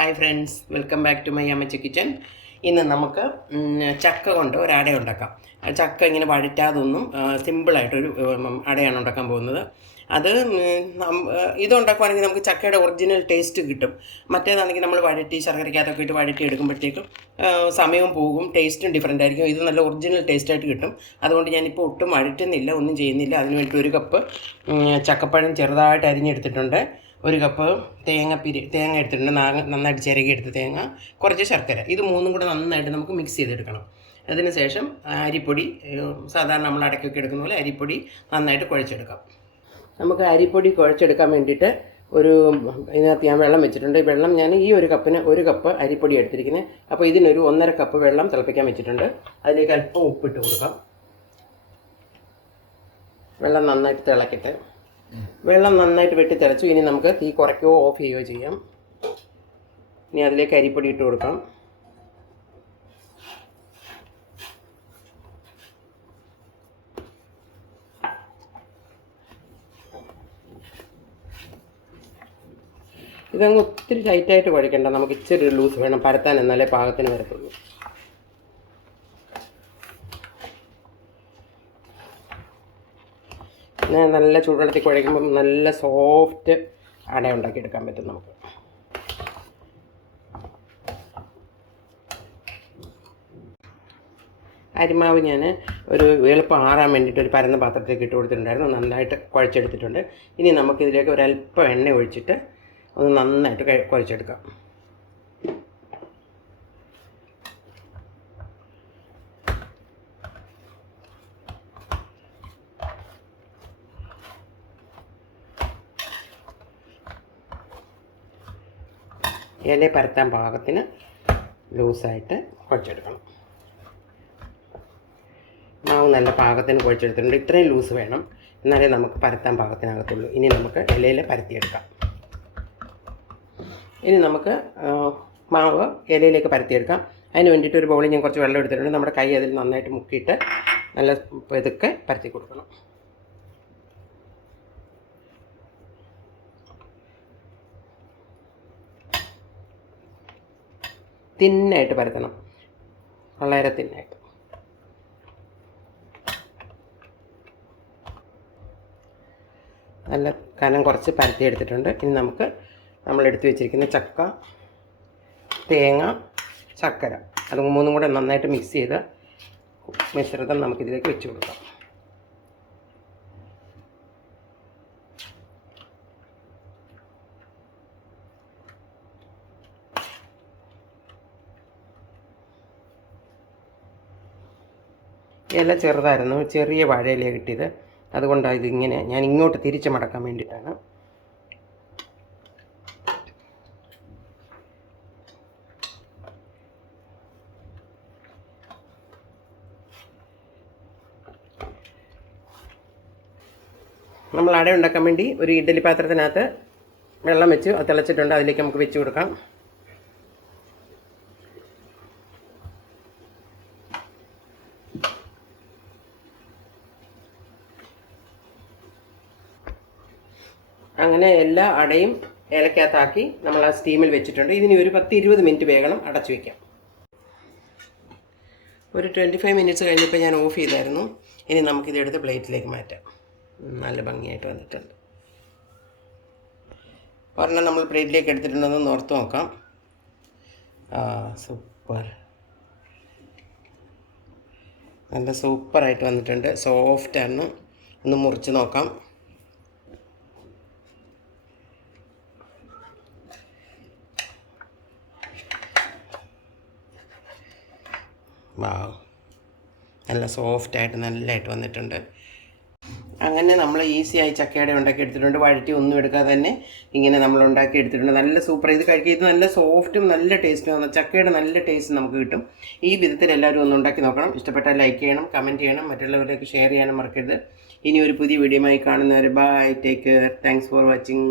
Hi friends welcome back to my Ammachi kitchen ഇന്ന് നമുക്ക് ചക്ക കൊണ്ട് ഒരു അട ഉണ്ടാക്കാം. ചക്ക ഇങ്ങനെ വഴറ്റാതൊന്നും സിമ്പിളായിട്ടൊരു അടയാണ് ഉണ്ടാക്കാൻ പോകുന്നത്. അത് ഇത് ഉണ്ടാക്കുവാണെങ്കിൽ നമുക്ക് ചക്കയുടെ ഒറിജിനൽ ടേസ്റ്റ് കിട്ടും. മറ്റേതാണെങ്കിൽ നമ്മൾ വഴറ്റി ശർക്കരയ്ക്കകത്തൊക്കെ ഇട്ട് വഴറ്റി എടുക്കുമ്പോഴത്തേക്കും സമയവും പോകും ടേസ്റ്റും ഡിഫറെന്റ് ആയിരിക്കും. ഇത് നല്ല ഒറിജിനൽ ടേസ്റ്റായിട്ട് കിട്ടും. അതുകൊണ്ട് ഞാനിപ്പോൾ ഒട്ടും വഴറ്റുന്നില്ല ഒന്നും ചെയ്യുന്നില്ല. അതിന് വേണ്ടി ഒരു കപ്പ് ചക്കപ്പഴം ചെറുതായിട്ട് അരിഞ്ഞെടുത്തിട്ടുണ്ട്. ഒരു കപ്പ് തേങ്ങ പിരി തേങ്ങ എടുത്തിട്ടുണ്ട്. നന്നായിട്ട് ചിരകി എടുത്ത തേങ്ങ കുറച്ച് ശർക്കര. ഇത് മൂന്നും കൂടെ നന്നായിട്ട് നമുക്ക് മിക്സ് ചെയ്തെടുക്കണം. അതിനുശേഷം അരിപ്പൊടി സാധാരണ നമ്മൾ അടയ്ക്കൊക്കെ എടുക്കുന്ന പോലെ അരിപ്പൊടി നന്നായിട്ട് കുഴച്ചെടുക്കാം. നമുക്ക് അരിപ്പൊടി കുഴച്ചെടുക്കാൻ വേണ്ടിയിട്ട് ഒരു ഇതിനകത്ത് ഞാൻ വെള്ളം വെച്ചിട്ടുണ്ട്. വെള്ളം ഞാൻ ഈ ഒരു കപ്പിന് ഒരു കപ്പ് അരിപ്പൊടി എടുത്തിരിക്കുന്നത് അപ്പോൾ ഇതിനൊരു ഒന്നര കപ്പ് വെള്ളം തിളപ്പിക്കാൻ വെച്ചിട്ടുണ്ട്. അതിലേക്ക് അല്പം ഉപ്പിട്ട് കൊടുക്കാം. വെള്ളം നന്നായിട്ട് തിളക്കട്ടെ. വെള്ളം നന്നായിട്ട് വെട്ടി ഇനി നമുക്ക് തീ കുറയ്ക്കുകയോ ഓഫ് ചെയ്യുകയോ ചെയ്യാം. ഇനി അതിലേക്ക് അരിപ്പൊടി ഇട്ട് കൊടുക്കാം. ഇതങ്ങ് ഒത്തിരി ടൈറ്റായിട്ട് കുഴക്കണ്ട നമുക്ക് ഇച്ചിരി ലൂസ് വേണം. പരത്താൻ എന്നാലേ പാകത്തിന് വരത്തുള്ളൂ. നല്ല ചൂടുവെള്ളത്തിൽ കുഴയ്ക്കുമ്പം നല്ല സോഫ്റ്റ് അട ഉണ്ടാക്കിയെടുക്കാൻ പറ്റും നമുക്ക്. അരിമാവ് ഞാൻ ഒരു എളുപ്പം ആറാൻ വേണ്ടിയിട്ട് ഒരു പരന്ന പാത്രത്തിലേക്ക് ഇട്ട് കൊടുത്തിട്ടുണ്ടായിരുന്നു. നന്നായിട്ട് കുഴച്ചെടുത്തിട്ടുണ്ട്. ഇനി നമുക്കിതിലേക്ക് ഒരല്പം എണ്ണ ഒഴിച്ചിട്ട് ഒന്ന് നന്നായിട്ട് കുഴച്ചെടുക്കാം. ഇല പരത്താൻ പാകത്തിന് ലൂസായിട്ട് കുഴച്ചെടുക്കണം. മാവ് നല്ല പാകത്തിന് കുഴച്ചെടുത്തിട്ടുണ്ട്. ഇത്രയും ലൂസ് വേണം. എന്നാലേ നമുക്ക് പരത്താൻ പാകത്തിനകത്തുള്ളൂ. ഇനി നമുക്ക് ഇലയിൽ പരത്തിയെടുക്കാം. ഇനി നമുക്ക് മാവ് ഇലയിലേക്ക് പരത്തിയെടുക്കാം. അതിന് വേണ്ടിയിട്ട് ഒരു ബൗളിൽ ഞാൻ കുറച്ച് വെള്ളം എടുത്തിട്ടുണ്ട്. നമ്മുടെ കൈ അതിൽ നന്നായിട്ട് മുക്കിയിട്ട് നല്ല ഇതൊക്കെ പരത്തി കൊടുക്കണം. തിന്നായിട്ട് പരത്തണം. വളരെ തിന്നായിട്ട്. നല്ല കനം കുറച്ച് പരത്തി എടുത്തിട്ടുണ്ട്. ഇനി നമുക്ക് നമ്മൾ എടുത്തു വെച്ചിരിക്കുന്ന ചക്ക തേങ്ങ ചക്കര അത് മൂന്നും കൂടെ നന്നായിട്ട് മിക്സ് ചെയ്ത് മിശ്രിതം നമുക്കിതിലേക്ക് വെച്ച് കൊടുക്കാം. ഇല ചെറുതായിരുന്നു. ചെറിയ വാഴയില കിട്ടിയത്. അതുകൊണ്ടാണ് ഇതിങ്ങനെ ഞാൻ ഇങ്ങോട്ട് തിരിച്ച് മടക്കാൻ വേണ്ടിയിട്ടാണ്. നമ്മൾ അട ഉണ്ടാക്കാൻ വേണ്ടി ഒരു ഇഡ്ഡലി പാത്രത്തിനകത്ത് വെള്ളം വെച്ച്. തിളച്ചിട്ടുണ്ട്. അതിലേക്ക് നമുക്ക് വെച്ച് കൊടുക്കാം. അങ്ങനെ എല്ലാ അടയും ഏലക്കകത്താക്കി നമ്മൾ ആ സ്റ്റീമിൽ വെച്ചിട്ടുണ്ട്. ഇതിന് ഒരു പത്ത് ഇരുപത് മിനിറ്റ് വേഗം അടച്ചു വയ്ക്കാം ഒരു ട്വന്റി ഫൈവ് മിനിറ്റ്സ് കഴിഞ്ഞപ്പോൾ ഞാൻ ഓഫ് ചെയ്തായിരുന്നു. ഇനി നമുക്കിത് എടുത്ത് പ്ലേറ്റിലേക്ക് മാറ്റാം. നല്ല ഭംഗിയായിട്ട് വന്നിട്ടുണ്ട്. ഒരെണ്ണം നമ്മൾ പ്ലേറ്റിലേക്ക് എടുത്തിട്ടുണ്ടെന്ന് ഓർത്ത് നോക്കാം. ആ സൂപ്പർ. നല്ല സൂപ്പറായിട്ട് വന്നിട്ടുണ്ട്. സോഫ്റ്റാണ്. ഒന്ന് മുറിച്ച് നോക്കാം. വാവ്. നല്ല സോഫ്റ്റായിട്ട് നല്ലതായിട്ട് വന്നിട്ടുണ്ട്. അങ്ങനെ നമ്മൾ ഈസി ആയി ചക്കയുടെ ഉണ്ടാക്കി എടുത്തിട്ടുണ്ട്. വഴറ്റി ഒന്നും എടുക്കാതെ തന്നെ ഇങ്ങനെ നമ്മൾ ഉണ്ടാക്കി എടുത്തിട്ടുണ്ട്. നല്ല സൂപ്പർ ഇത് കഴിക്കുക ഇത് നല്ല സോഫ്റ്റും നല്ല ടേസ്റ്റും ചക്കയുടെ നല്ല ടേസ്റ്റ് നമുക്ക് കിട്ടും. ഈ വിധത്തിൽ എല്ലാവരും ഒന്ന് ഉണ്ടാക്കി നോക്കണം. ഇഷ്ടപ്പെട്ടാൽ ലൈക്ക് ചെയ്യണം കമന്റ് ചെയ്യണം. മറ്റുള്ളവരിലേക്ക് ഷെയർ ചെയ്യാനും മറക്കരുത്. ഇനി ഒരു പുതിയ വീഡിയോയുമായി കാണുന്നവർ bye take care thanks for watching